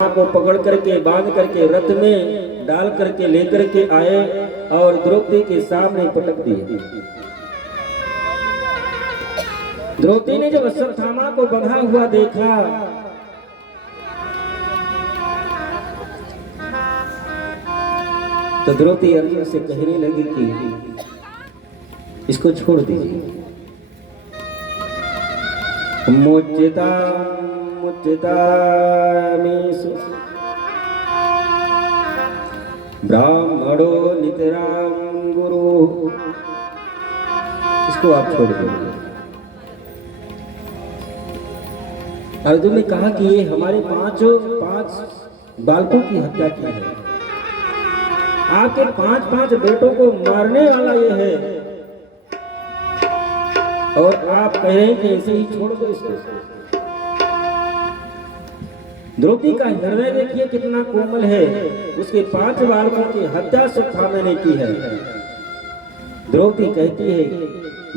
को पकड़ करके बांध करके रथ में डाल करके लेकर के आए और द्रौपदी के सामने पटक दिए। द्रौपदी ने जब अश्वत्थामा को बंधा हुआ देखा तो द्रौपदी अर्जुन से कहने लगी कि इसको छोड़ दीजिए। मुच्यता मुच्यतामीषु ब्राह्मणो नितरां गुरु, इसको आप छोड़ दीजिए। अर्जुन ने कहा कि ये हमारे पांच बालकों की हत्या की है, आपके पांच बेटों को मारने वाला ये है और आप कह रहे हैं कि ऐसे ही छोड़ दो इसको। द्रौपदी का हृदय देखिए कितना कोमल है, उसके 5 बालकों की हत्या अश्वत्थामा ने की है। द्रौपदी कहती है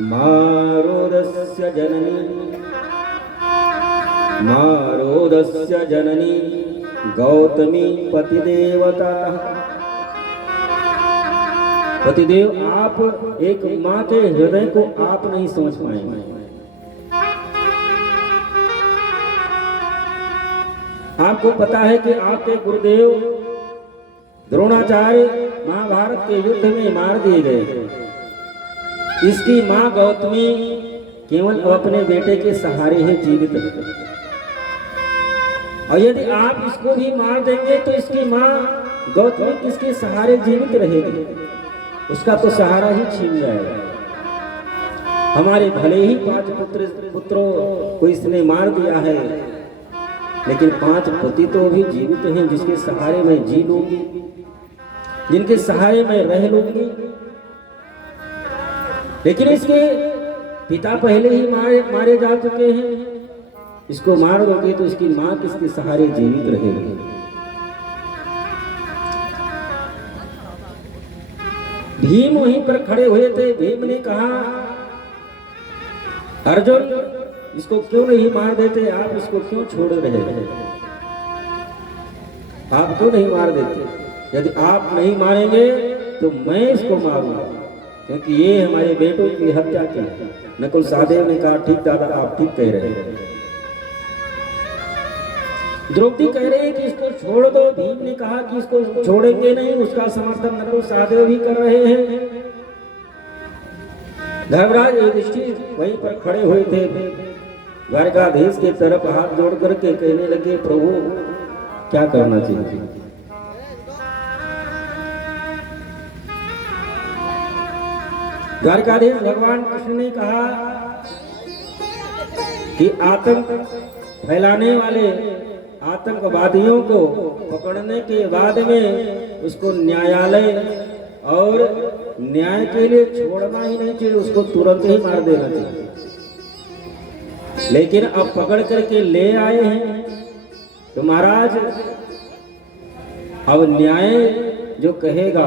मारोदस्य जननी गौतमी पतिदेवता। पतिदेव, आप एक माँ के हृदय को आप नहीं समझ पाएंगे। आपको पता है कि आपके गुरुदेव द्रोणाचार्य महाभारत के युद्ध में मार दिए गए। इसकी माँ गौतमी केवल अपने बेटे के सहारे ही जीवित है, और यदि आप इसको भी मार देंगे तो इसकी माँ गौतमी किसके सहारे जीवित रहेगी? उसका तो सहारा ही छीन जाएगा। हमारे भले ही 5 पुत्रों को इसने मार दिया है, लेकिन 5 पति तो भी जीवित हैं जिसके सहारे मैं जी लूंगी, जिनके सहारे मैं रह लूंगी। लेकिन इसके पिता पहले ही मारे जा चुके हैं, इसको मार दोगे तो इसकी माँ किसके सहारे जीवित रहेगी? भीम वहीं पर खड़े हुए थे। भीम ने कहा अर्जुन, इसको क्यों नहीं मार देते? आप इसको क्यों छोड़ रहे हैं? आप क्यों नहीं मार देते? यदि आप नहीं मारेंगे तो मैं इसको मारूंगा, क्योंकि ये हमारे बेटों की हत्या की। नकुल सहदेव ने कहा ठीक दादा, आप ठीक कह रहे हैं। द्रौपदी कह रही है कि इसको छोड़ दो। भीम ने कहा कि इसको छोड़ेंगे नहीं, उसका समर्थन नकुल सहदेव भी कर रहे हैं। धर्मराज युधिष्ठिर वहीं पर खड़े हुए थे। द्वारकाधीश के तरफ हाथ जोड़ करके कहने लगे प्रभु क्या करना चाहिए? द्वारकाधीश भगवान कृष्ण ने कहा कि आतंक फैलाने वाले आतंकवादियों को पकड़ने के बाद में उसको न्यायालय और न्याय के लिए छोड़ना ही नहीं चाहिए, उसको तुरंत ही मार देना चाहिए। लेकिन अब पकड़ करके ले आए हैं तो महाराज अब न्याय जो कहेगा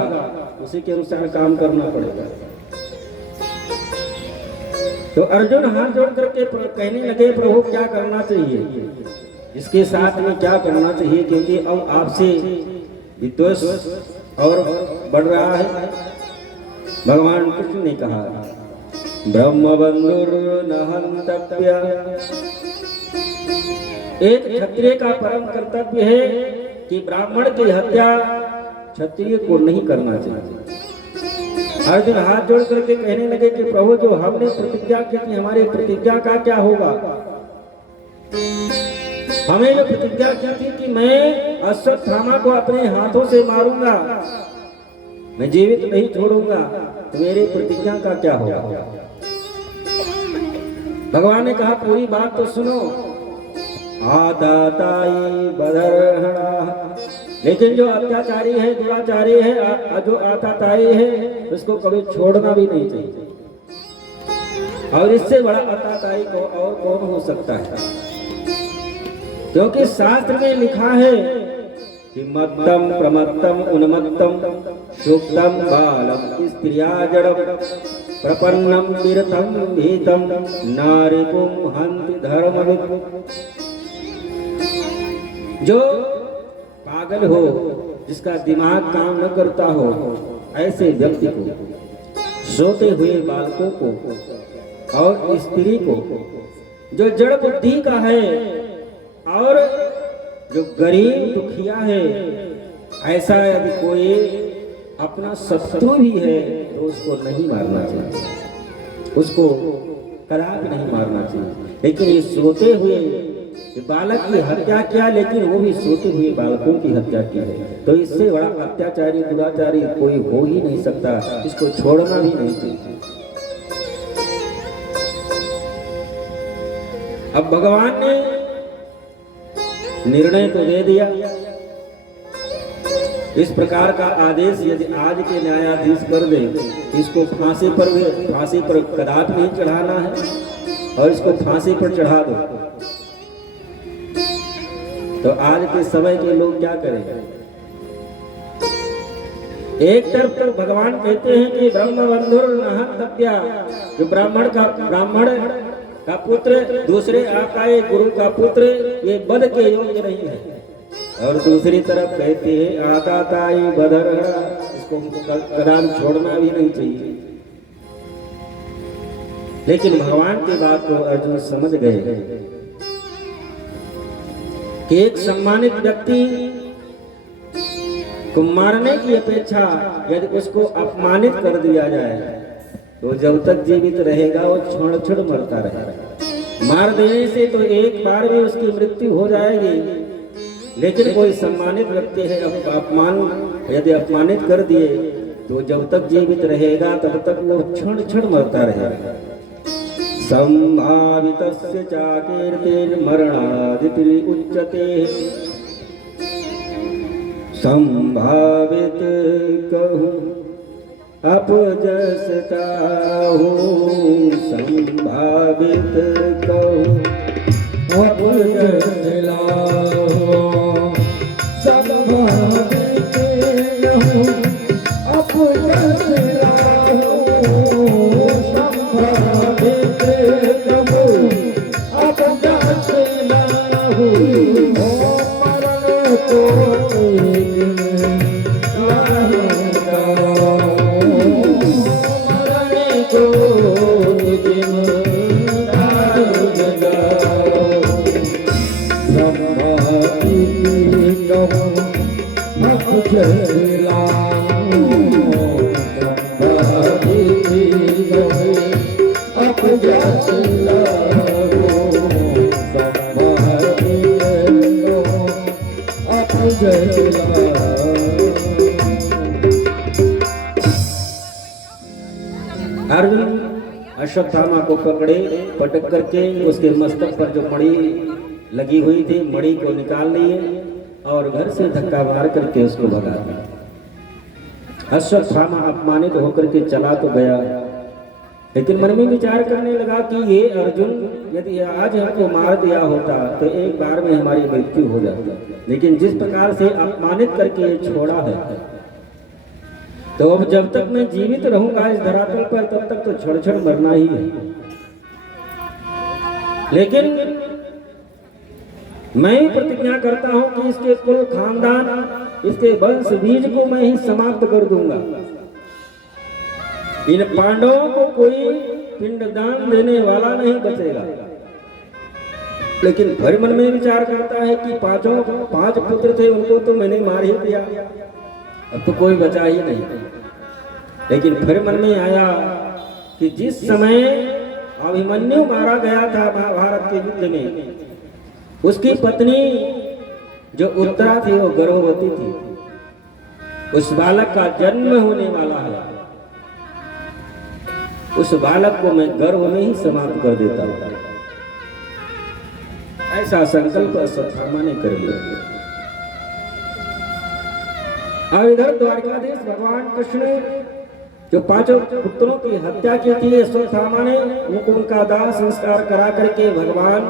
उसी के अनुसार काम करना पड़ेगा। तो अर्जुन हाथ जोड़ करके कहने लगे प्रभु क्या करना चाहिए, इसके साथ में क्या करना चाहिए, क्योंकि अब आपसे विद्वेष और बढ़ रहा है। भगवान कृष्ण ने कहा ब्रह्मबंधुर्न हन्तव्य, एक क्षत्रिय का परम कर्तव्य है कि ब्राह्मण की हत्या क्षत्रिय को नहीं करना चाहिए। अर्जुन हाथ जोड़ करके कहने लगे कि प्रभु जो हमने प्रतिज्ञा की थी, हमारे प्रतिज्ञा का क्या होगा? हमें जो प्रतिज्ञा की थी कि मैं अश्वत्थामा को अपने हाथों से मारूंगा, मैं जीवित नहीं छोड़ूंगा, तो मेरी प्रतिज्ञा का क्या होगा? भगवान ने कहा पूरी बात तो सुनो। आताताई बदरहणा, लेकिन जो अत्याचारी है, दुराचारी है, जो आताताई है, उसको कभी छोड़ना भी नहीं चाहिए। और इससे बड़ा आताताई को और कौन हो सकता है? क्योंकि शास्त्र में लिखा है कि मत्तम प्रमत्तम उन्मत्तम सुक्तम बालम स्त्रिया जड़म प्रपन्नम विरतम भीतम नारिकुम हन्ति धर्मविद। जो पागल हो, जिसका दिमाग काम न करता हो, ऐसे व्यक्ति को, सोते हुए बालकों को और स्त्री को, जो जड़ बुद्धि का है और जो गरीब दुखिया है, ऐसा यदि कोई अपना शत्रु भी है तो उसको नहीं मारना चाहिए, उसको कदापि नहीं मारना चाहिए। लेकिन ये सोते हुए बालक की हत्या किया, लेकिन वो भी सोते हुए बालकों की हत्या की है, तो इससे बड़ा अत्याचारी दुराचारी कोई हो ही नहीं सकता, इसको छोड़ना भी नहीं चाहिए। अब भगवान ने निर्णय तो दे दिया, इस प्रकार का आदेश यदि आज के न्यायाधीश कर दे, इसको फांसी पर कदापि नहीं चढ़ाना है और इसको फांसी पर चढ़ा दो, तो आज के समय के लोग क्या करेंगे? एक तरफ तो भगवान कहते हैं कि ब्रह्म बंधुर नहंतव्या, जो ब्राह्मण का पुत्र दूसरे आकाए गुरु का पुत्र ये वध के योग्य नहीं है, और दूसरी तरफ कहते हैं आताताई बधर, इसको कदाम छोड़ना भी नहीं चाहिए। लेकिन भगवान की बात को अर्जुन समझ गए कि एक सम्मानित व्यक्ति को मारने की अपेक्षा यदि उसको अपमानित कर दिया जाए तो जब तक जीवित रहेगा वो क्षण मरता रहेगा। मार देने से तो एक बार में उसकी मृत्यु हो जाएगी, लेकिन कोई सम्मानित व्यक्ति है यदि अपमानित कर दिए तो जब तक जीवित रहेगा तब तक वो क्षण मरता रहेगा। संभावितस्य चाकीर्तिर्मरणादिति उच्यते, संभावित कहूँ अपजसता हूँ, संभावित कहूँ अपजसला हूँ, संभावित कहूँ अपजसला हूँ, संभावित कहूँ अपजसला हूँ, मरण को अर्जुन अश्वत्थामा को पकड़े, पटक करके उसके मस्तक पर जो मणि लगी हुई थी, मणि को निकाल लिए और घर से धक्का मार करके उसको भगा दिया। अश्वत्थामा अपमानित होकर के चला तो गया, लेकिन मन में विचार करने लगा कि ये अर्जुन यदि आज हमको मार दिया होता तो एक बार में हमारी मृत्यु हो जाती, लेकिन जिस प्रकार से अपमानित करके छोड़ा है तो अब जब तक मैं जीवित रहूंगा इस धरातल पर तब तक तो क्षण मरना ही है। लेकिन मैं प्रतिज्ञा करता हूं कि इसके कुल खानदान, इसके वंश बीज को मैं ही समाप्त कर दूंगा। इन पांडवों को कोई पिंडदान देने वाला नहीं बचेगा। लेकिन फिर मन में विचार करता है कि पांच पुत्र थे, उनको तो मैंने मार ही दिया, अब तो कोई बचा ही नहीं। लेकिन फिर मन में आया कि जिस समय अभिमन्यु मारा गया था महाभारत के युद्ध में, उसकी पत्नी जो उत्तरा थी वो गर्भवती थी, उस बालक का जन्म होने वाला है, उस बालक को मैं गर्भ में ही समाप्त कर देता हूं। ऐसा संकल्प अश्वत्थामा ने कर लिया। और इधर द्वारकाधीश भगवान कृष्ण जो पांचों पुत्रों की हत्या की थी, अश्वत्थामा ने उनका दाह संस्कार करा करके भगवान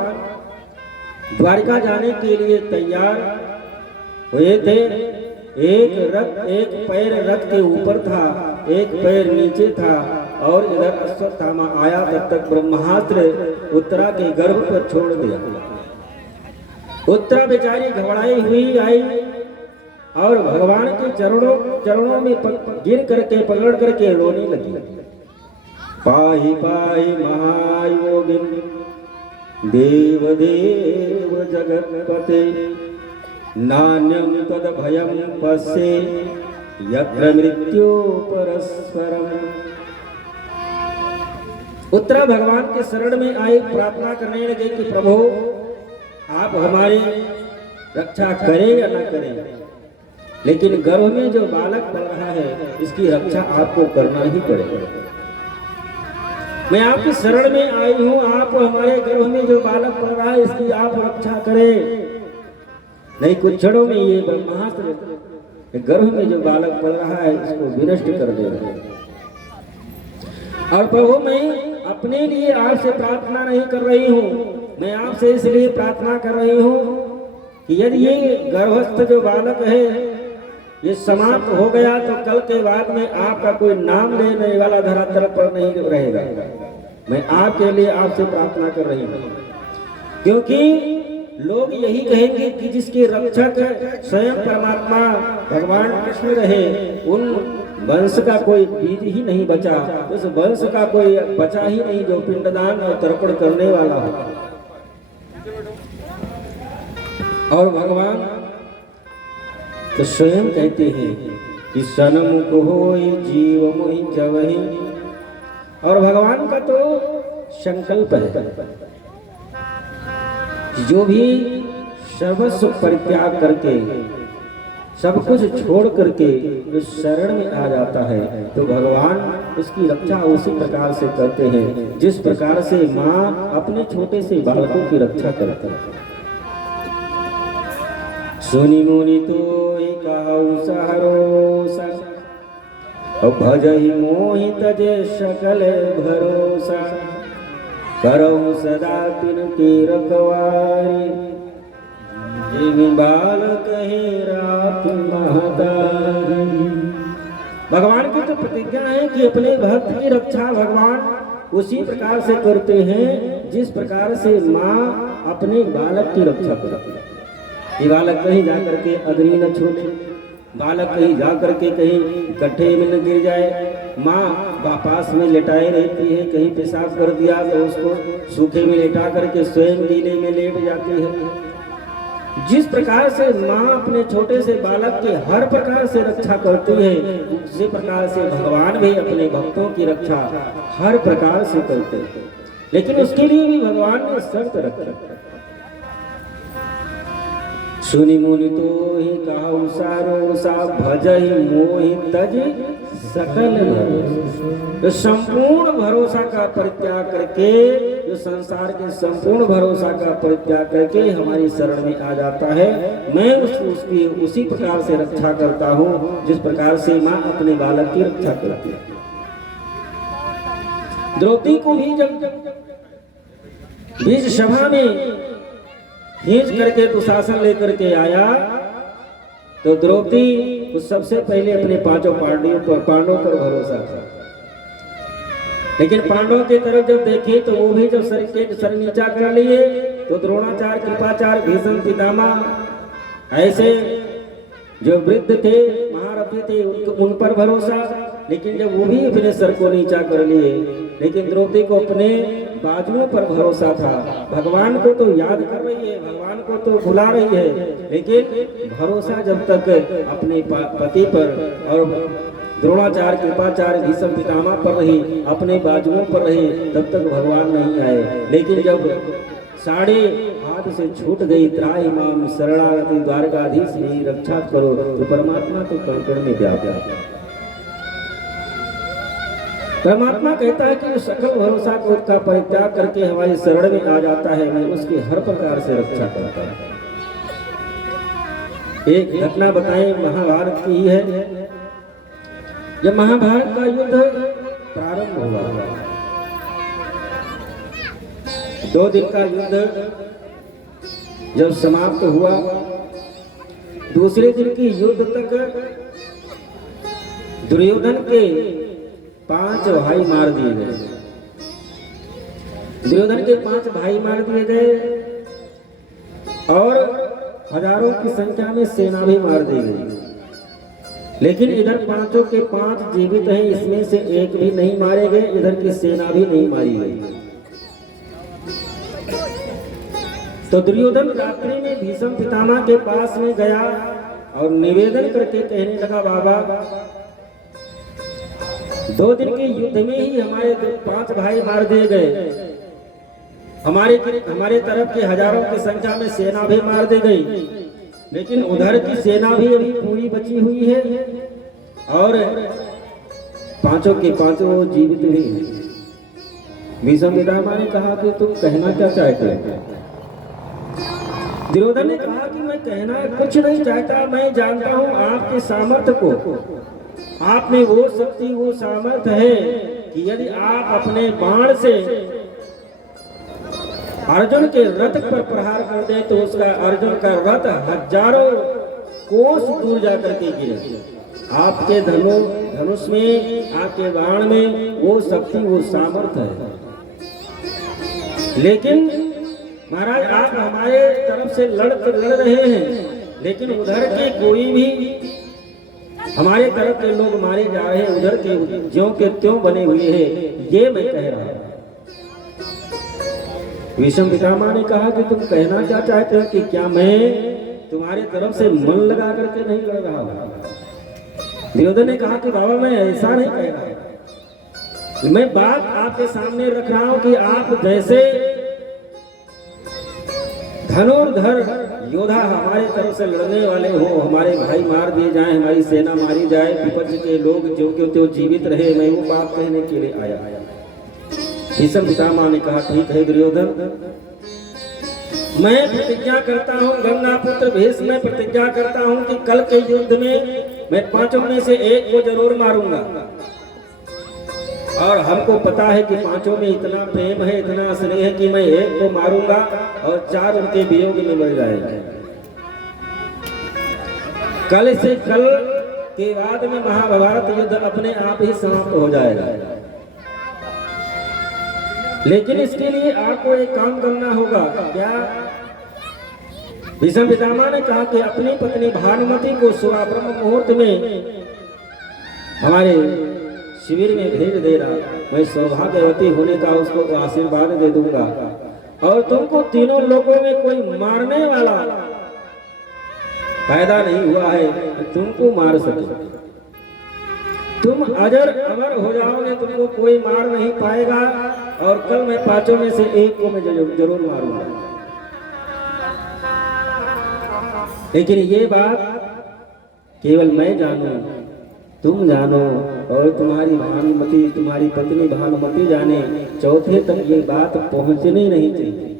द्वारका जाने के लिए तैयार हुए थे। एक पैर रथ के ऊपर था, एक पैर नीचे था, और इधर अश्वत्थामा आया तब तक ब्रह्मास्त्र उत्तरा के गर्भ पर छोड़ दिया। उत्तरा बेचारी घबराई हुई आई और भगवान के चरणों चरणों में गिर करके पकड़ करके रोने लगी। पाहि पाहि महायोगिन देव देव जगत्पते नान्यं तद भयं पश्ये यत्र मृत्यु परस्परम। उत्तरा भगवान के शरण में आए, प्रार्थना करने लगे कि प्रभु आप हमारी रक्षा करें या न करें, लेकिन गर्भ में जो बालक पल रहा है इसकी रक्षा आपको करना ही पड़ेगा। मैं आपकी शरण में आई हूं, आप हमारे गर्भ में जो बालक पल रहा है इसकी आप रक्षा करें, नहीं कुछ क्षणों में ये ब्रह्मास्त्र गर्भ में जो बालक पल रहा है इसको विनष्ट कर देगा। और प्रभु मैं अपने लिए आपसे प्रार्थना नहीं कर रही हूँ, मैं आपसे इसलिए प्रार्थना कर रही हूँ कि यदि ये गर्भस्थ जो बालक है ये समाप्त हो गया तो कल के बाद में आपका कोई नाम लेने वाला धरातल पर नहीं रहेगा। मैं आपके लिए आपसे प्रार्थना कर रही हूँ, क्योंकि लोग यही कहेंगे कि जिसके रक्षक स्वयं परमात्मा भगवान कृष्ण रहे, उन वंश का कोई बीज ही नहीं बचा, उस वंश का कोई बचा ही नहीं जो पिंडदान और तर्पण करने वाला हो। और भगवान तो स्वयं कहते हैं कि सनमुख होई जीव मोहि जवहि, और भगवान का तो संकल्प है जो भी सर्वस्व परित्याग करके सब कुछ छोड़ करके उस शरण में आ जाता है तो भगवान उसकी रक्षा उसी प्रकार से करते हैं जिस प्रकार से माँ अपने छोटे से बालकों की रक्षा करती है। सुनि मुनि तो सहरोसा भजहि मोहि तजे सकल भरोसा, करहु सदा तिनके रखवारी, बालक है रात महतारी। भगवान की तो प्रतिज्ञा है कि अपने भक्त की रक्षा भगवान उसी प्रकार से करते हैं जिस प्रकार से माँ अपने बालक की रक्षा करती है। ये बालक कहीं जाकर के अग्नि न छूटे, बालक कहीं जाकर के कहीं गड्ढे में न गिर जाए, माँ पास में लेटाए रहती है, कहीं पेशाब कर दिया तो उसको सूखे में लेटा करके स्वयं गीले में लेट जाती है। जिस प्रकार से माँ अपने छोटे से बालक की हर प्रकार से रक्षा करती है, उसी प्रकार से भगवान भी अपने भक्तों की रक्षा हर प्रकार से करते हैं, लेकिन उसके लिए भी भगवान ने शर्त रखी। सुनि मुनि तो ही कहु सारोसा भजहि मोहि तज सकल भरोसा। तो संपूर्ण भरोसा का परित्याग करके, जो संसार के संपूर्ण भरोसा का परित्याग करके हमारी शरण में आ जाता है, मैं उसकी उसी प्रकार से रक्षा करता हूँ जिस प्रकार से माँ अपने बालक की रक्षा करती है। द्रौपदी को भी जब बीज सभा में खींच करके दुशासन लेकर के आया तो द्रौपदी उस सबसे पहले अपने पांचों पांडवों पर भरोसा था, लेकिन पांडवों की तरफ जब देखे तो वो भी जब सर नीचा कर लिए तो द्रोणाचार्य, कृपाचार्य, भीष्म पितामह ऐसे जो वृद्ध थे, महारथी थे, उन पर भरोसा, लेकिन जब वो भी अपने सर को नीचा कर लिए, लेकिन द्रौपदी को अपने बाजुओं पर भरोसा था। भगवान को तो याद कर रही है, भगवान को तो बुला रही है, लेकिन भरोसा जब तक अपने पति पर और द्रोणाचार्य, कृपाचार्य, भीष्म पितामह पर रही, अपने बाजुओं पर रही, तब तक भगवान नहीं आए। लेकिन जब साड़े हाथ से छूट गई, त्राहि माम शरणागति द्वारकाधीश मेरी रक्षा करो, तो परमात्मा तो कण में व्याप्त है। परमात्मा कहता है कि सकल भरोसा का परित्याग करके हमारी शरण में आ जाता है, मैं उसकी हर प्रकार से रक्षा करता हूँ। एक घटना बताएं, महाभारत की ही है। जब महाभारत का युद्ध प्रारंभ हुआ, 2 दिन का युद्ध जब समाप्त हुआ, दूसरे दिन की युद्ध तक दुर्योधन के 5 भाई मार दिए गए। दुर्योधन के 5 भाई मार दिए गए और हजारों की संख्या में सेना भी मार दी गई। लेकिन इधर पांचों के पांच जीवित हैं, इसमें से एक भी नहीं मारे गए, इधर की सेना भी नहीं मारी गई। तो दुर्योधन रात्रि में भीष्म पितामह के पास में गया और निवेदन करके कहने लगा, बाबा 2 दिन के युद्ध में ही हमारे 5 भाई मार दिए गए, हमारे तरफ की हजारों की संख्या में सेना भी मार दी गई, लेकिन उधर की सेना भी अभी पूरी बची हुई है और पांचों के पांचों जीवित भी हैं। भीष्म पितामह ने कहा कि तुम कहना क्या चाहते हो? दुर्योधन ने कहा कि मैं कहना कुछ नहीं चाहता, मैं जानता हूं आपके सामर्थ्य को, आप में वो शक्ति वो सामर्थ्य है कि यदि आप अपने बाण से अर्जुन के रथ पर प्रहार कर दे तो उसका अर्जुन का रथ हजारों कोस दूर जाकर के गिरे। आपके धनुष में, आपके बाण में वो शक्ति वो सामर्थ्य है, लेकिन महाराज आप हमारे तरफ से लड़ रहे हैं, लेकिन उधर के कोई भी हमारे तरफ के लोग मारे जा रहे हैं, उधर के ज्यों के त्यों बने हुए हैं, ये मैं कह रहा हूं। भीष्म पितामह ने कहा कि तुम कहना क्या चाहते हो कि क्या मैं तुम्हारे तरफ से मन लगा करके नहीं लड़ रहा हूं? दुर्योधन ने कहा कि बाबा मैं ऐसा नहीं कह रहा, मैं बात आपके सामने रख रहा हूं कि आप जैसे धनुर्धर योद्धा हमारे तरफ से लड़ने वाले हो, हमारे भाई मार दिए जाए, हमारी सेना मारी जाए, विपक्ष के लोग जो के त्यों जीवित रहे, मैं वो बात कहने के लिए आया। भीष्म पितामह ने कहा ठीक है दुर्योधन, मैं प्रतिज्ञा करता हूँ, गंगापुत्र भीष्म मैं प्रतिज्ञा करता हूँ कि कल के युद्ध में मैं 5 में से एक को जरूर मारूंगा, और हमको पता है कि 5 में इतना प्रेम है, इतना स्नेह है कि मैं एक को मारूंगा और 4 उनके वियोग में मर जाएंगे। कल से कल के बाद में महाभारत युद्ध अपने आप ही समाप्त हो जाएगा, लेकिन इसके लिए आपको एक काम करना होगा। क्या? भीष्म पितामह ने कहा कि अपनी पत्नी भानुमति को सुबह ब्रह्म मुहूर्त में हमारे शिविर में भेज देना, मैं सौभाग्यवती होने का उसको आशीर्वाद दे दूंगा, और तुमको तीनों लोगों में कोई मारने वाला पैदा नहीं हुआ है कि तुमको मार सके, तुम अजर अमर हो जाओगे, तुमको कोई मार नहीं पाएगा, और कल मैं 5 में से एक को मैं जरूर मारूंगा। लेकिन ये बात केवल मैं जानूं, तुम जानो और तुम्हारी भानुमति, तुम्हारी पत्नी भानुमति जाने, चौथे तक ये बात पहुंचनी नहीं चाहिए,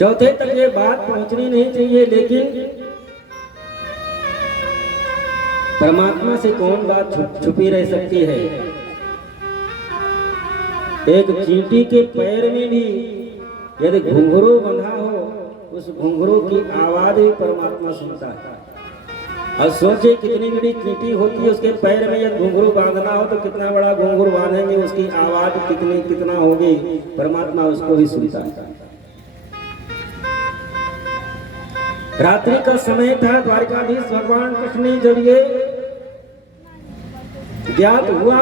चौथे तक ये बात पहुंचनी नहीं चाहिए। लेकिन परमात्मा से कौन बात छुपी रह सकती है? एक चींटी के पैर में भी यदि घुंघरू बंधा हो, उस घुंघरू की आवाज ही परमात्मा सुनता है। और सोचे कितनी बड़ी चींटी होती है, उसके पैर में यदि घुंघरू बांधना हो तो कितना बड़ा घुंघरू बांधेंगे, उसकी आवाज कितना होगी, परमात्मा उसको ही सुनता है। रात्रि का समय था, द्वारकाधीश भगवान कृष्ण ने जब ये ज्ञात हुआ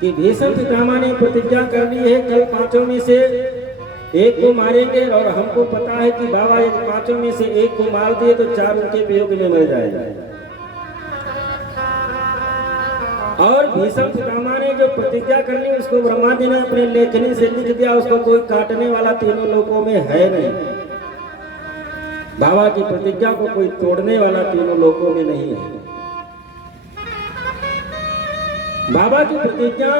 कि भीष्म पितामह ने प्रतिज्ञा कर ली है कल 5 में से एक को मारेंगे, और हमको पता है कि बाबा यदि 5 में से एक को मार दिए तो 4 उनके वियोग में मर जाएगा। और भीष्म पितामह ने जो प्रतिज्ञा कर ली उसको ब्रह्मा जी ने अपने लेखनी से लिख दिया, उसको कोई काटने वाला तीनों लोकों में है नहीं। बाबा की प्रतिज्ञा को कोई तोड़ने वाला तीनों लोकों में नहीं है। बाबा की प्रतिज्ञा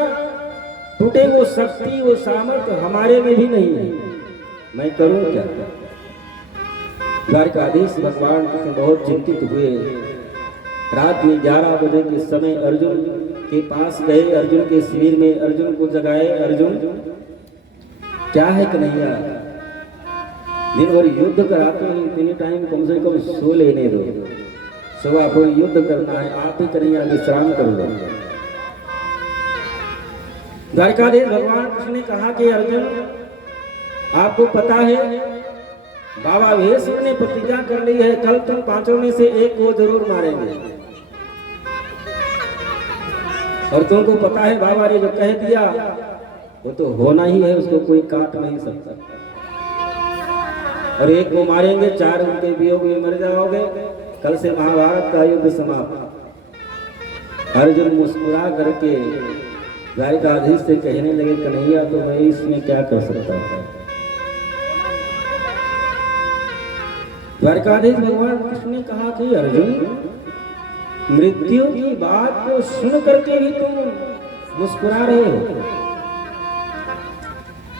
टूटे वो शक्ति वो सामर्थ्य हमारे में भी नहीं है। मैं करूं क्या? द्वारकाधीश भगवान बहुत चिंतित हुए। रात में 11 बजे के समय अर्जुन के पास गए, अर्जुन के शिविर में अर्जुन को जगाए, अर्जुन क्या है कन्हैया, दिन भर युद्ध कराते हैं, इतनी टाइम कम से कम सो लेने दो, सुबह को युद्ध करना है, आप ही कन्हैया विश्राम कर लो। द्वारकाधीश भगवान कृष्ण ने कहा कि अर्जुन आपको पता है बाबा भीष्म ने प्रतिज्ञा कर ली है कल तुम 5 में से एक को जरूर मारेंगे। और तुमको पता है बाबा ने जो कह दिया वो तो होना ही है, उसको कोई काट नहीं सकता। और एक को मारेंगे, 4 उनके वियोग में मर जाओगे। कल से महाभारत का युद्ध समाप्त। अर्जुन मुस्कुरा करके द्वारिकाधीश से कहने लगे, कन्हैया तो मैं इसमें क्या कर सकता हूँ। द्वारिकाधीश भगवान कृष्ण ने कहा कि अर्जुन, मृत्यु की बात को सुन करके भी तुम मुस्कुरा रहे हो।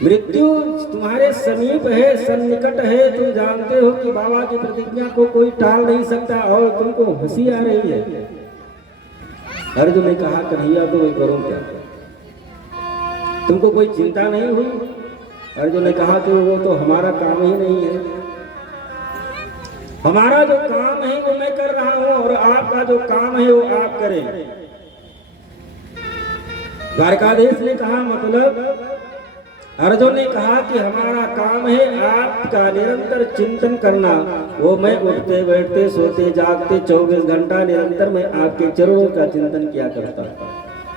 मृत्यु तुम्हारे समीप है, सन्निकट है। तुम जानते हो कि बाबा की प्रतिज्ञा को कोई टाल नहीं सकता और तुमको हंसी आ रही है। अर्जुन ने कहा, कन्हैया तो मैं करूं क्या? तुमको कोई चिंता नहीं हुई? अर्जुन ने कहा कि वो तो हमारा काम ही नहीं है। हमारा जो काम है वो मैं कर रहा हूं और आपका जो काम है वो आप करें। द्वारकाधीश ने कहा, मतलब? अर्जुन ने कहा कि हमारा काम है आपका निरंतर चिंतन करना। वो मैं उठते बैठते सोते जागते 24 घंटा निरंतर मैं आपके चरणों का चिंतन किया करता हूँ,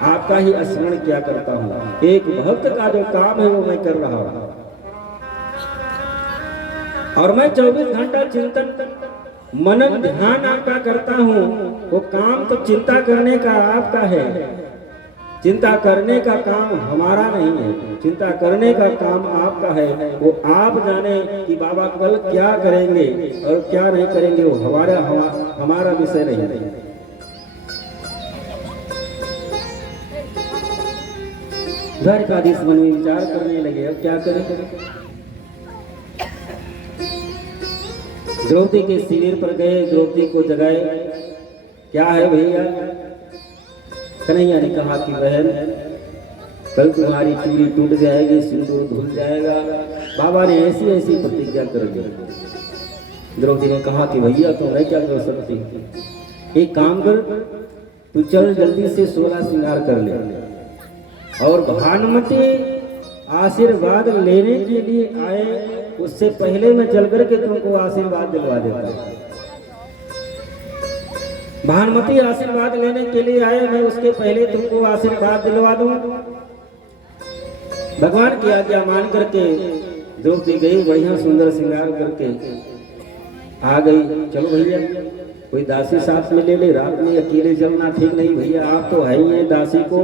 आपका ही स्मरण किया करता हूँ। एक भक्त का जो काम है वो मैं कर रहा हूँ और मैं 24 घंटा चिंतन मनन ध्यान आपका करता हूँ। वो काम तो चिंता करने का आपका है, चिंता करने का काम हमारा नहीं है। चिंता करने का काम आपका है। वो आप जाने कि बाबा कल क्या करेंगे और क्या नहीं करेंगे, वो हमारा विषय नहीं है। द्वारिकाधीश मन में विचार करने लगे, अब क्या करें। द्रौपदी के शिविर पर गए, द्रौपदी को जगाए। क्या है भैया? कन्हैया ने कहा कि बहन, कल तुम्हारी चूड़ी टूट जाएगी, सिंदूर धुल जाएगा। बाबा ने ऐसी ऐसी प्रतिज्ञा कर दी। द्रौपदी ने कहा कि भैया तो मैं क्या कर सकती हूँ, एक काम कर, तू चल जल्दी से 16 श्रृंगार कर ले और भानुमति आशीर्वाद लेने के लिए आए, उससे पहले मैं चल करके तुमको आशीर्वाद दिलवा देता। भानुमति आशीर्वाद लेने के लिए आए, मैं उसके पहले तुमको आशीर्वाद दिलवा दूं। भगवान की आज्ञा मान करके द्रौपदी गई, बढ़िया सुंदर श्रृंगार करके आ गई। चलो भैया, कोई दासी साथ में ले ले, रात में अकेले चलना ठीक नहीं। भैया आप तो है ही हैं, दासी को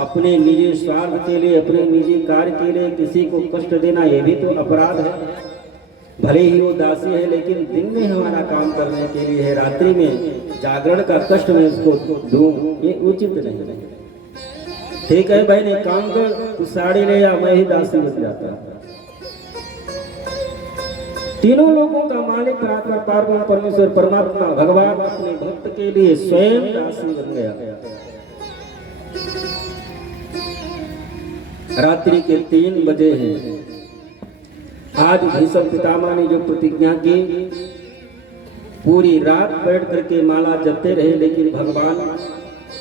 अपने निजी स्वार्थ के लिए, अपने निजी कार्य के लिए किसी को कष्ट देना ये भी तो अपराध है। भले ही वो दासी है लेकिन दिन में हमारा काम करने के लिए है, रात्रि में जागरण का कष्ट मैं उसको दूं, ये उचित नहीं। ठीक है बहन, एक काम कर, तू साड़ी ले या, मैं ही दासी बन जाता। तीनों लोगों का मालिक पार्वती परमेश्वर परमात्मा भगवान अपने भक्त के लिए स्वयं दासी बन गया। रात्रि के 3 बजे हैं। आज भीष्म पितामह ने जो प्रतिज्ञा की, पूरी रात बैठ करके माला जपते रहे लेकिन भगवान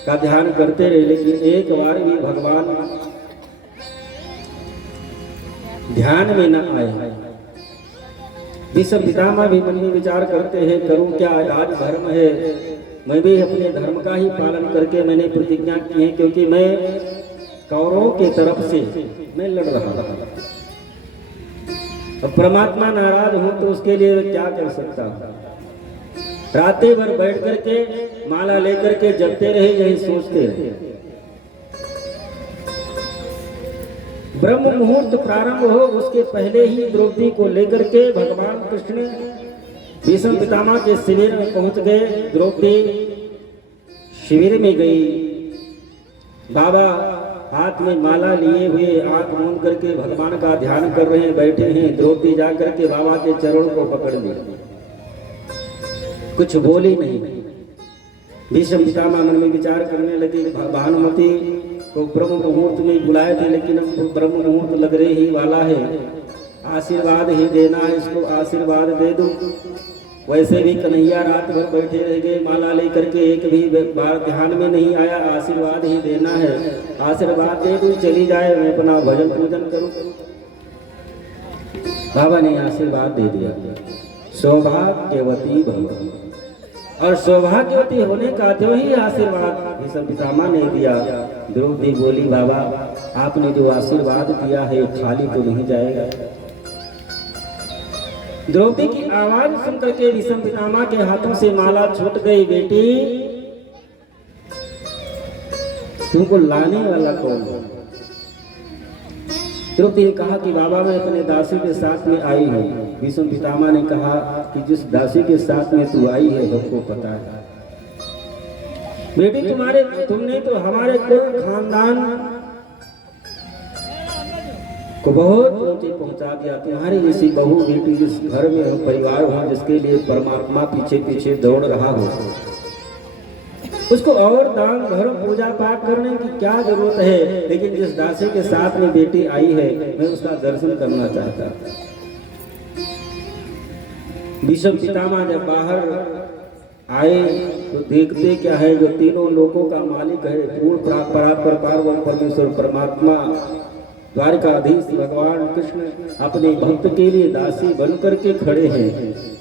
का ध्यान करते रहे, लेकिन एक बार भी भगवान ध्यान में न आए। भीष्म पितामह भी मन में विचार करते हैं, करूं क्या, आज धर्म है, मैं भी अपने धर्म का ही पालन करके मैंने प्रतिज्ञा की है, क्योंकि मैं कौरवों की तरफ से मैं लड़ रहा था। अब परमात्मा नाराज हूं तो उसके लिए क्या कर सकता हूं। रातें भर बैठ करके माला लेकर के जपते रहे, यही सोचते रहे। ब्रह्म मुहूर्त प्रारंभ हो उसके पहले ही द्रौपदी को लेकर के भगवान कृष्ण भीष्म पितामह के शिविर में पहुंच गए। द्रौपदी शिविर में गई, बाबा हाथ में माला लिए हुए आंख मूंद करके भगवान का ध्यान कर रहे हैं, बैठे हैं। द्रौपदी जा करके बाबा के चरण को पकड़ ली, कुछ बोली नहीं। भीष्म पितामह मन में विचार करने लगे, भानुमति को ब्रह्म मुहूर्त में बुलाए थे लेकिन अब ब्रह्म मुहूर्त लग रहे ही वाला है, आशीर्वाद ही देना है, इसको आशीर्वाद दे दूं। वैसे भी कन्हैया रात भर बैठे रह गए माला लेकर के, एक भी बार ध्यान में नहीं आया, आशीर्वाद ही देना है, आशीर्वाद दे दूं, चली जाए, मैं अपना भजन पूजन करूं। बाबा ने आशीर्वाद दे दिया, सौभाग्यवती भव, और सौभाग्यवती होने का जो ही आशीर्वाद भीष्म पितामह ने दिया, द्रौपदी बोली बाबा आपने जो आशीर्वाद दिया है खाली तो नहीं जाएगा। द्रौपदी की आवाज सुनकर के भीष्म पितामह के हाथों से माला छूट गई। बेटी तुमको लाने वाला कौन है? द्रौपदी ने कहा कि बाबा मैं अपने दासी के साथ में आई हूँ। भीष्म पितामह ने कहा कि जिस दासी के साथ में तू आई है हमको पता है। बेटी तुमने तो हमारे कुल खानदान को बहुत ऊंचे पहुंचा दिया। तुम्हारी जैसी बहू बेटी जिस घर में हम परिवार हो, जिसके लिए परमात्मा पीछे पीछे दौड़ रहा हो, उसको और दान धर्म पूजा पाठ करने की क्या जरूरत है। लेकिन जिस दासी के साथ में बेटी आई है मैं उसका दर्शन करना चाहता। भीष्म पितामह जब बाहर आए तो देखते क्या है, जो तीनों लोकों का मालिक है, पूर्ण परात्पर पार्वती परमेश्वर परमात्मा द्वारिकाधीश भगवान कृष्ण अपने भक्त के लिए दासी बन करके खड़े हैं।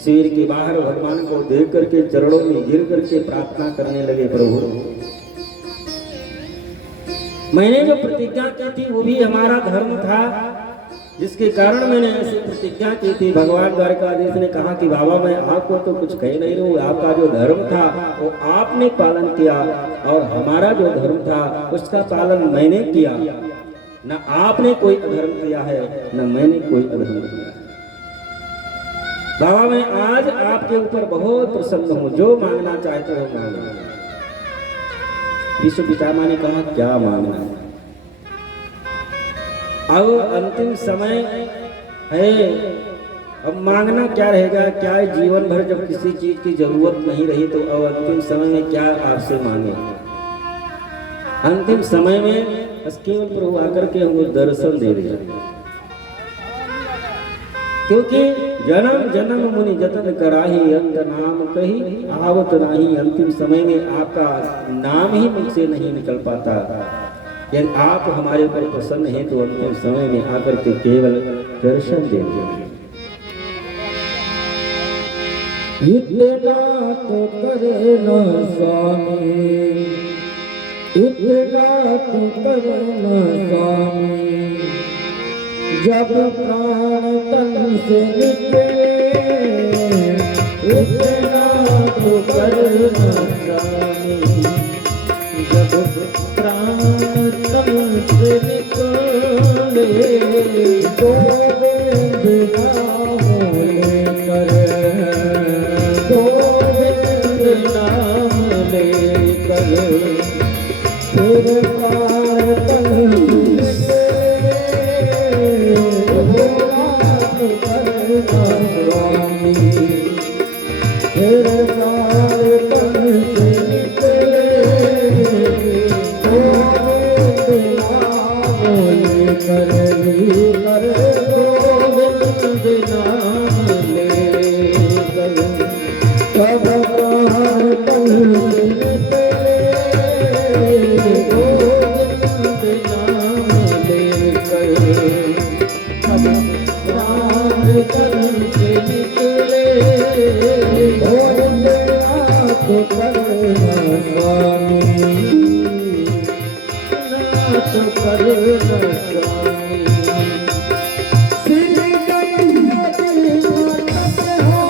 शेर के बाहर भगवान को देख करके चरणों में गिर करके प्रार्थना करने लगे, प्रभु मैंने जो प्रतिज्ञा की थी वो भी हमारा धर्म था, जिसके कारण मैंने ऐसी प्रतिज्ञा की थी। भगवान द्वारिकाधीश ने कहा कि बाबा मैं आपको तो कुछ कह नहीं रहूं, आपका जो धर्म था वो आपने पालन किया और हमारा जो धर्म था उसका पालन मैंने किया। न आपने कोई अधर्म किया है न मैंने कोई अधर्म किया है। बाबा मैं आज आपके ऊपर बहुत प्रसन्न हूं, जो मांगना चाहते हो मांगो। भीष्म पितामह ने कहा क्या मांगना है? अब अंतिम समय है, अब मांगना क्या रहेगा? क्या है जीवन भर जब किसी चीज की जरूरत नहीं रही तो अब अंतिम समय में क्या आपसे मांगे? अंतिम समय में बस केवल प्रभु आकर के हमको दर्शन दे दिया, क्योंकि जन्म जन्म मुनि जतन कराही अंत नाम कही आवत नहीं। अंतिम समय में आपका नाम ही मुझसे नहीं निकल पाता। यदि आप हमारे ऊपर प्रसन्न हैं तो अंतिम समय में आकर के केवल दर्शन दे दिया। इतना तो करे न स्वामी, इतना तो करे न स्वामी, जब प्राण तन से निकले। इतना तो करे न स्वामी, जब प्राण तन से निकले। गोविंद नाम लेकर, गोविंद नाम लेकर फिर प्राण तन से स्वामी, फिर प्राण तन से निकले। गोविंद नाम लेकर, लेकर गोविंद नाम लेकर तब प्राण तन से निकले। गोविंद नाम लेकर तब प्राण तन से निकले। गोविंद नाथ करना स्वामी, नाथ करना स्वामी। श्री गंगा जी तट हो,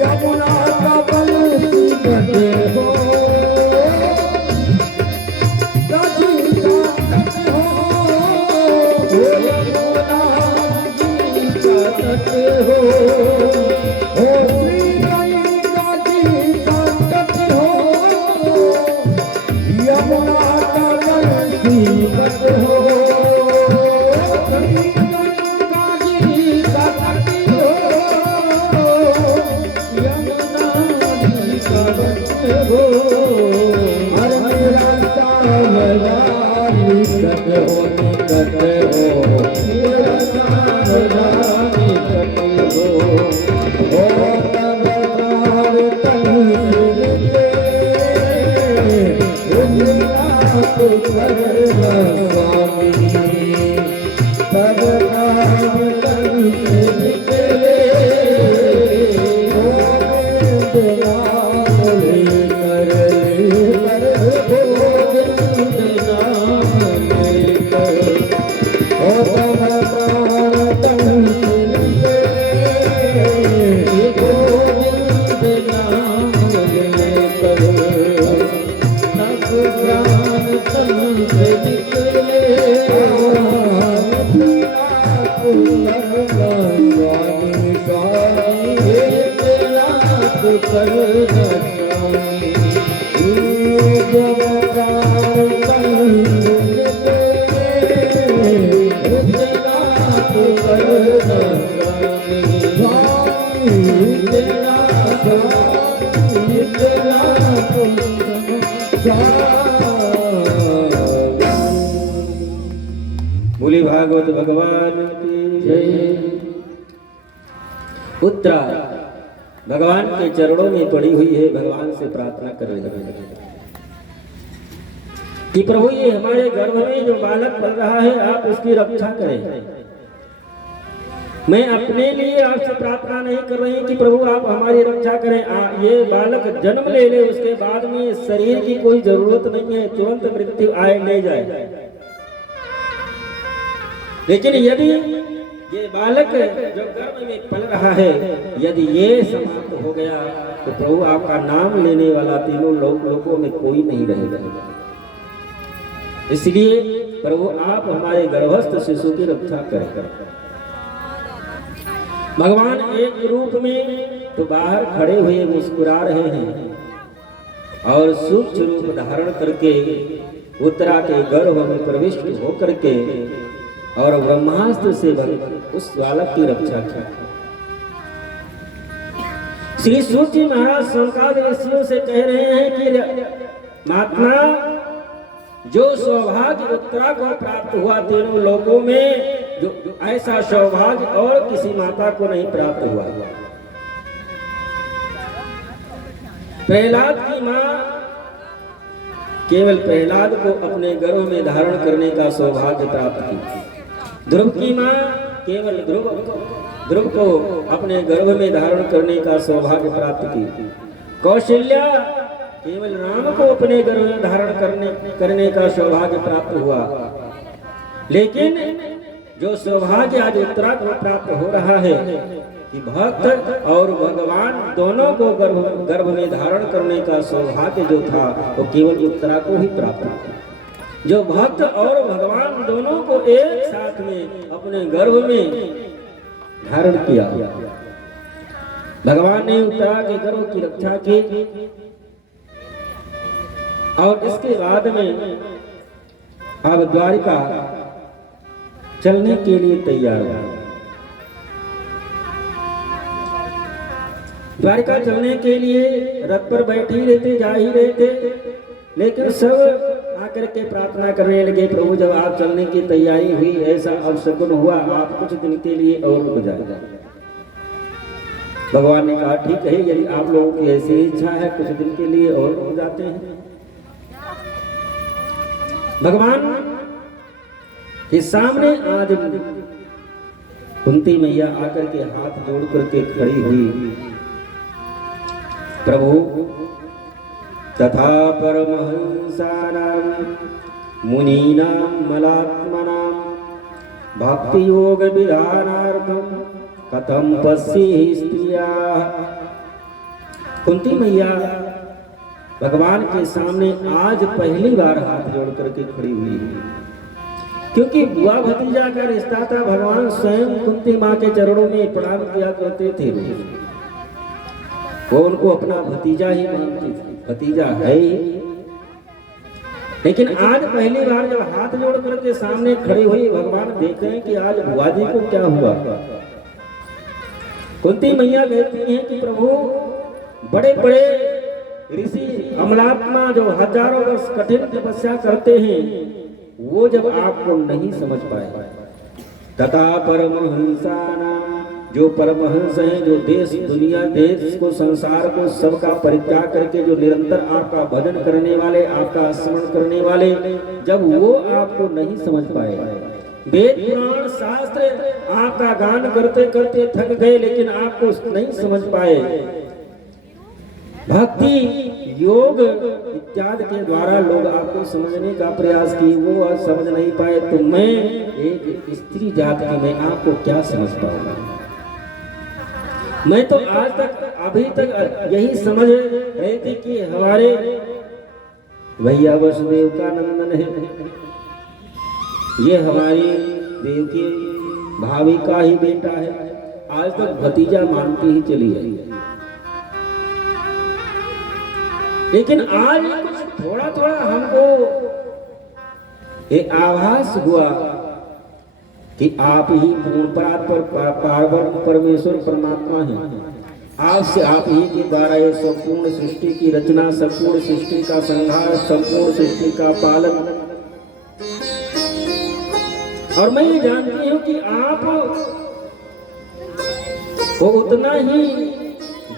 यमुना का बल सिमट हो। नदी का तट हो, यमुना जी का तट हो। श्री गंगा जी का तट हो, यमुना का बल सिमट हो। श्री गंगा जी का तट हो, यमुना जी का तट हो। हर मेरा सावधान निकट हो, निकट हो मेरा सावधान निकट हो। ओ तब प्राण तन से निकले। उन्नाथ करना स्वामी, तब प्राण तन से निकले। गोविंद प्राण लेकर गोविंद नाम लेकर ओ तन प्राण तन गोविंद नाम लेकर सब प्राण तन से निकले स्वामी स्वामी नाथ कर जब प्राण तन नाथ कर बोली भागवत भगवान की जय। उत्तरा भगवान के चरणों में पड़ी हुई है, भगवान से प्रार्थना कर रही है कि प्रभु ये हमारे गर्भ में जो बालक पल रहा है आप उसकी रक्षा करें। मैं अपने लिए आपसे प्रार्थना नहीं कर रही कि प्रभु आप हमारी रक्षा करें। ये बालक जन्म ले ले, उसके बाद में शरीर की कोई जरूरत नहीं है, तुरंत मृत्यु आए ले जाए। लेकिन यदि ये बालक जो गर्भ में पल रहा है यदि ये समाप्त हो गया तो प्रभु आपका नाम लेने वाला तीनों लोकों में कोई नहीं रहेगा। इसलिए प्रभु आप हमारे गर्भस्थ शिशु की रक्षा करें। भगवान एक रूप में तो बाहर खड़े हुए मुस्कुरा रहे हैं और सूक्ष्म रूप धारण करके उत्तरा के गर्भ में प्रविष्ट होकर के और ब्रह्मास्त्र से उस बालक की रक्षा की। श्री सूत जी महाराज शौनकादि ऋषियों से कह रहे हैं कि महात्मा जो सौभाग्य उत्तरा को प्राप्त हुआ तीनों लोकों में, जो ऐसा सौभाग्य और किसी माता को नहीं प्राप्त हुआ। प्रहलाद की मां केवल प्रहलाद को अपने गर्भ में धारण करने का सौभाग्य प्राप्त की। ध्रुव की मां केवल ध्रुव को अपने गर्भ में धारण करने का सौभाग्य प्राप्त की। कौशल्या केवल राम को अपने गर्भ में धारण करने का सौभाग्य प्राप्त हुआ। लेकिन जो सौभाग्य आज उत्तरा को प्राप्त हो रहा है कि भक्त और भगवान दोनों को गर्भ में धारण करने का सौभाग्य जो था वो केवल उत्तरा को ही प्राप्त हुआ। जो भक्त और भगवान दोनों को एक साथ में अपने गर्भ में धारण किया। भगवान ने उत्तरा के गर्भ की रक्षा की और इसके बाद में अब द्वारिका चलने के लिए तैयार हुआ। द्वारिका चलने के लिए रथ पर बैठे रहते, जा ही रहे थे, लेकिन सब आकर के प्रार्थना करने लगे प्रभु जब आप चलने की तैयारी हुई ऐसा अवसगुन हुआ, आप कुछ दिन के लिए और रुक जाए। भगवान ने कहा ठीक है, यदि आप लोगों की ऐसी इच्छा है कुछ दिन के लिए और रुक जाते हैं। भगवान के सामने आज कुंती मैया आकर के हाथ जोड़ करके खड़ी हुई। प्रभु तथा परमहंसानां मुनीनां मलात्मनां भक्ति योग विधानार्थं कथं पश्येहि स्त्रियाः। कुंती मैया भगवान के सामने आज पहली बार हाथ जोड़ करके खड़ी हुई है, क्योंकि बुआ भतीजा का रिश्ता था। भगवान स्वयं कुंती माँ के चरणों में प्रणाम किया करते थे, वो उनको अपना भतीजा ही मानती थी, भतीजा है ही। लेकिन आज पहली बार जब हाथ जोड़ करके सामने खड़े हुए भगवान देख रहे हैं कि आज बुआ जी को क्या हुआ। कुंती मैया कहती हैं कि प्रभु बड़े बड़े ऋषि अमलात्मा जो हजारों वर्ष कठिन तपस्या करते हैं वो जब आपको नहीं समझ पाए। तथा परमहंसानां जो परमहंस हैं, जो देश दुनिया देश को संसार को सबका परित्याग करके जो निरंतर आपका भजन करने वाले, आपका स्मरण करने वाले, जब वो आपको नहीं समझ पाए। वेद पुराण शास्त्र आपका गान करते करते थक गए लेकिन आपको नहीं समझ पाए। भक्ति योग इत्यादि के द्वारा लोग आपको समझने का प्रयास किए, वो आज समझ नहीं पाए, तो मैं एक स्त्री जात की मैं आपको क्या समझ पाऊंगा। मैं तो आज तक अभी तक यही समझ रही थी कि हमारे भैया वसुदेव का नंदन है, ये हमारी देव की भाभी का ही बेटा है, आज तक भतीजा मानती ही चली आई है। लेकिन आज कुछ थोड़ा थोड़ा हमको एक आभास हुआ कि आप ही पूर्ण परात्पर पारब्रह्म परमेश्वर परमात्मा हैं। आपसे आप ही के द्वारा ये संपूर्ण सृष्टि की रचना, संपूर्ण सृष्टि का संहार, संपूर्ण सृष्टि का पालन, और मैं ये जानती हूँ कि आप वो उतना ही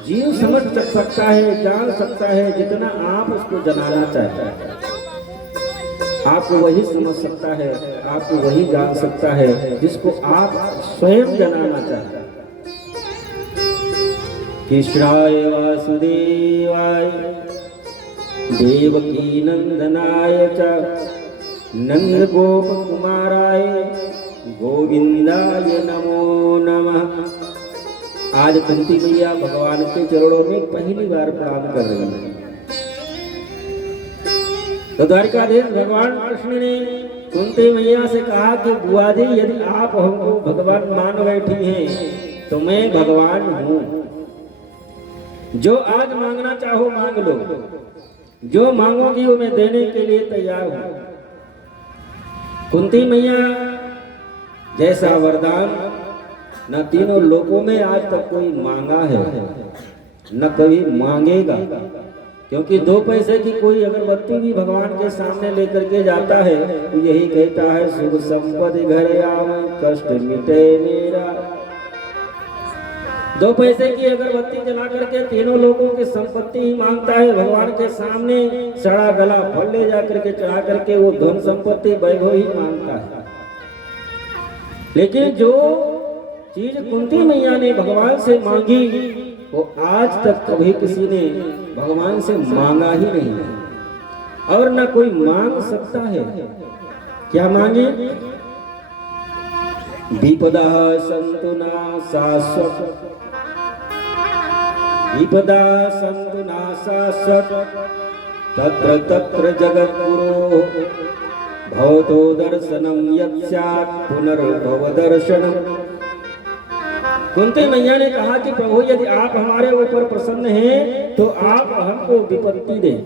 जीव समझ सकता है, जान सकता है, जितना आप उसको जनाना चाहता है। आपको वही समझ सकता है, आपको वही जान सकता है जिसको आप स्वयं जनाना चाहते हैं। कृष्णाय वासुदेवाय देवकी नंदनाय च नंद गोप कुमाराय गोविंदाय नमो नमः। आज कुंती मैया भगवान के चरणों में पहली बार प्रणाम कर रही है। तो द्वारिकाधीश भगवान कृष्ण ने कुंती मैया से कहा कि बुआ जी, यदि आप हमको भगवान मान बैठी हैं तो मैं भगवान हूँ, जो आज मांगना चाहो मांग लो, जो मांगोगी वो मैं देने के लिए तैयार हूँ। कुंती मैया जैसा वरदान न तीनों लोकों में आज तक कोई मांगा है, न कभी मांगेगा, क्योंकि 2 पैसे की कोई अगरबत्ती भी भगवान के सामने लेकर के जाता है तो यही कहता है, सुख संपत्ति घर आवे कष्ट मिटे मेरा। 2 पैसे की अगरबत्ती जला करके तीनों लोगों की संपत्ति ही मांगता है, भगवान के सामने सड़ा गला फल ले जा करके चढ़ा करके वो धन संपत्ति वैभव ही मांगता है। लेकिन जो चीज कुंती मैया ने भगवान से मांगी वो आज तक कभी किसी ने भगवान से मांगा ही नहीं है, और न कोई मांग सकता है। क्या मांगे? विपदा सन्तु न शाश्वत, विपदा सन्तु न शाश्वत, तत्र तत्र जगद्गुरो भवतो दर्शनम यत्स्यात् पुनर्भव दर्शनम। कुंती मैया ने कहा कि प्रभु, यदि आप हमारे ऊपर प्रसन्न हैं तो आप हमको विपत्ति दें।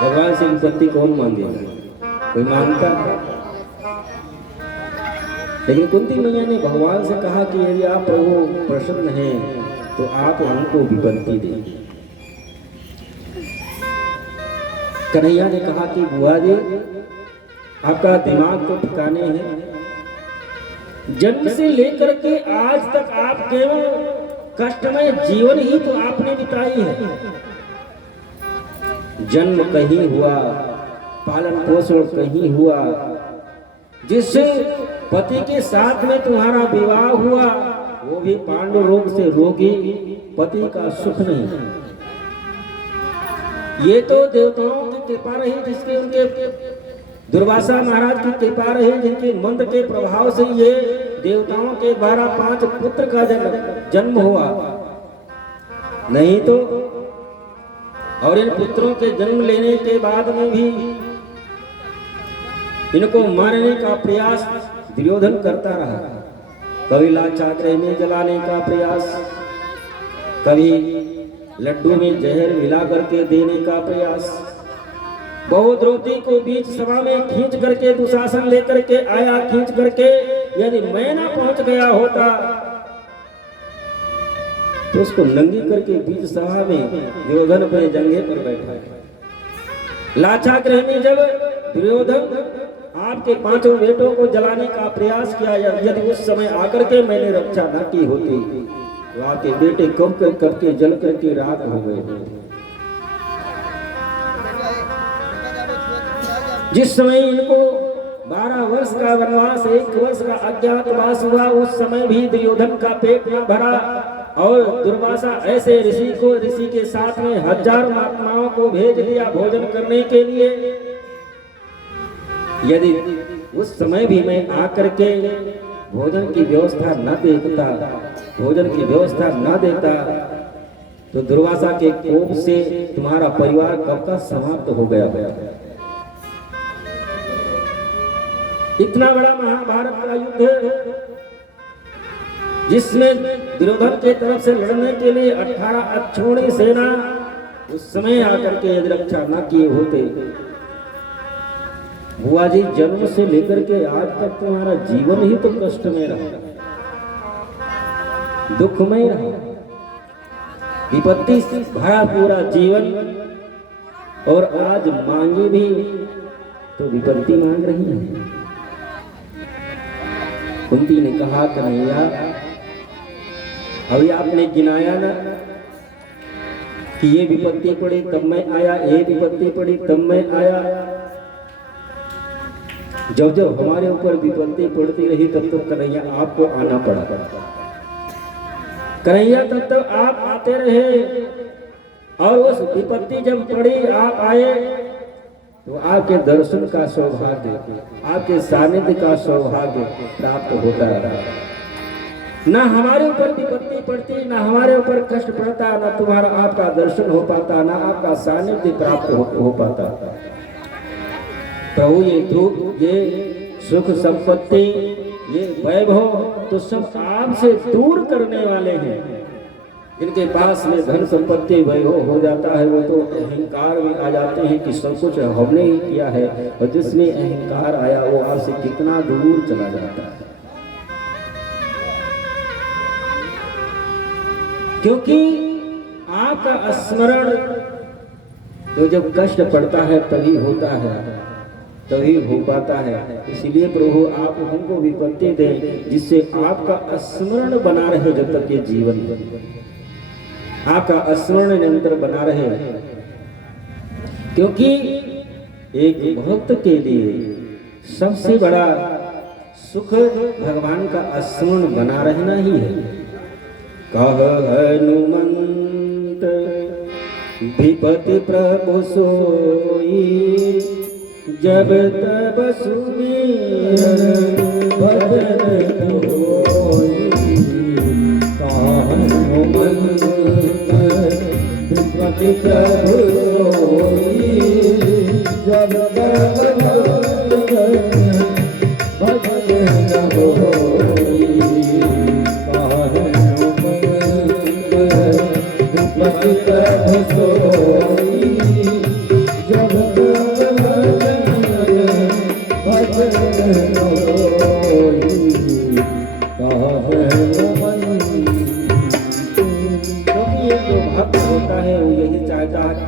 भगवान से विपत्ति कौन मांगेगा? कोई मांगता है? लेकिन कुंती मैया ने भगवान से कहा कि यदि आप प्रभु प्रसन्न हैं तो आप हमको विपत्ति दें। कन्हैया ने कहा कि बुआ जी, आपका दिमाग तो ठिकाने हैं, जन्म से लेकर के आज तक आप केवल कष्टमय जीवन ही तो आपने बिताई है। जन्म कहीं हुआ, पालन पोषण कहीं हुआ, जिस पति के साथ में तुम्हारा विवाह हुआ वो भी पांडु रोग से रोगी, पति का सुख नहीं। ये तो देवताओं की कृपा रही, जिसके उनके दुर्वासा महाराज की कृपा रही, जिनके मंत्र के प्रभाव से ये देवताओं के द्वारा 5 पुत्र का जन्म हुआ। नहीं तो और इन पुत्रों के जन्म लेने के बाद में भी इनको मारने का प्रयास दुर्योधन करता रहा। कभी लाचाग्रह में जलाने का प्रयास, कभी लड्डू में जहर मिला करके देने का प्रयास। बहु द्रौपदी को बीच सभा में खींच करके दुशासन लेकर के आया, खींच करके, यदि मैं ना पहुंच गया होता तो उसको नंगी करके बीच सभा में दुर्योधन अपने जंघे पर बैठा। लाचाग्रह में जब दुर्योधन आपके 5 बेटों को जलाने का प्रयास किया, यदि उस समय आकर के मैंने रक्षा न की होती तो आपके बेटे कब के जल करके राख हो गए। जिस समय इनको 12 वर्ष का वनवास, 1 वर्ष का अज्ञातवास हुआ, उस समय भी दुर्योधन का पेट न भरा और दुर्वासा ऐसे ऋषि के साथ में 1000 महात्माओं को भेज दिया भोजन करने के लिए। यदि उस समय भी मैं आकर के भोजन की व्यवस्था न देखता, भोजन की व्यवस्था न देता, तो दुर्वासा के कोप से तुम्हारा परिवार कब का समाप्त हो गया। इतना बड़ा महाभारत का युद्ध जिसमें दुर्योधन के तरफ से लड़ने के लिए 18 अक्षौणी सेना उस समय आकर के यदि रक्षा न किए होते, बुआ जी जन्म से लेकर के आज तक तुम्हारा जीवन ही तो कष्ट में रहा, दुख में रहा, विपत्ति भरा पूरा जीवन, और आज मांगे भी तो विपत्ति मांग रही है। कुंती ने कहा कन्हैया, अभी आपने गिनाया ना कि ये विपत्ति पड़ी तब मैं आया, ये विपत्ति पड़ी तब मैं आया। जब जब हमारे ऊपर विपत्ति पड़ती रही तब तक कन्हैया आपको आना पड़ा। कन्हैया तब तक आप आते रहे, और उस विपत्ति जब पड़ी आप आए तो आपके दर्शन का सौभाग्य, आपके सानिध्य का सौभाग्य प्राप्त होता रहा। ना हमारे ऊपर विपत्ति पड़ती, ना हमारे ऊपर कष्ट पड़ता, ना तुम्हारा आपका दर्शन हो पाता, ना आपका सानिध्य प्राप्त हो पाता। प्रभु ये दुख, ये सुख संपत्ति, ये वैभव तो सब आपसे दूर करने वाले हैं। इनके पास में धन संपत्ति वैभव हो जाता है, वो तो अहंकार में आ जाते हैं कि सब कुछ हमने ही किया है, और जिसमें अहंकार आया वो आपसे कितना दूर चला जाता है। क्योंकि आपका स्मरण तो जब कष्ट पड़ता है तभी होता है, तभी हो पाता है। इसलिए प्रभु आप हमको विपत्ति दें जिससे आपका स्मरण बना रहे, जब तक ये जीवन आपका स्मरण निरंतर बना रहे। क्योंकि एक भक्त के लिए सबसे बड़ा सुख भगवान का स्मरण बना रहना ही है। कह हनुमंत विपति प्रभु सोई, जब तब सुमिरन भजन होई। कह हनुमंत विपति प्रभु सोई, जब तब भजन होई।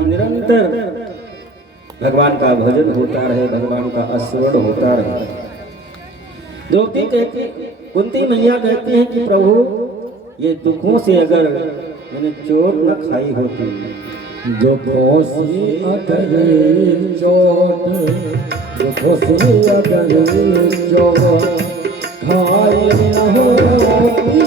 निरंतर भगवान का भजन होता रहे, भगवान का स्मरण होता रहे। द्रौपदी कहती, कुंती मैया कहती हैं कि प्रभु ये दुखों से अगर मैंने चोट न खाई होती, दुखों से अगर चोट, दुखों से अगर चोट खाई न होती,